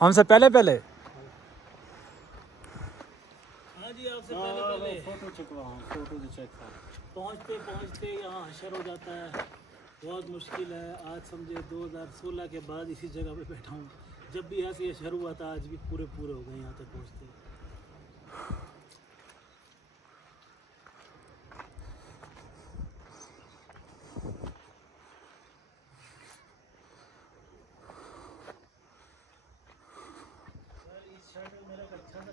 हमसे पहले पहले। हाँ जी, आपसे पहले फोटो चुकवाओ, फोटो तो चेक करो। पहुँचते यहाँ हशर हो जाता है, बहुत मुश्किल है। आज समझे 2016 के बाद इसी जगह पे बैठा हूँ। जब भी यहाँ से ये शुरू हुआ था, आज भी पूरे हो गए यहाँ तक पहुँचते। सर इस शर्ट में मेरा अच्छा सा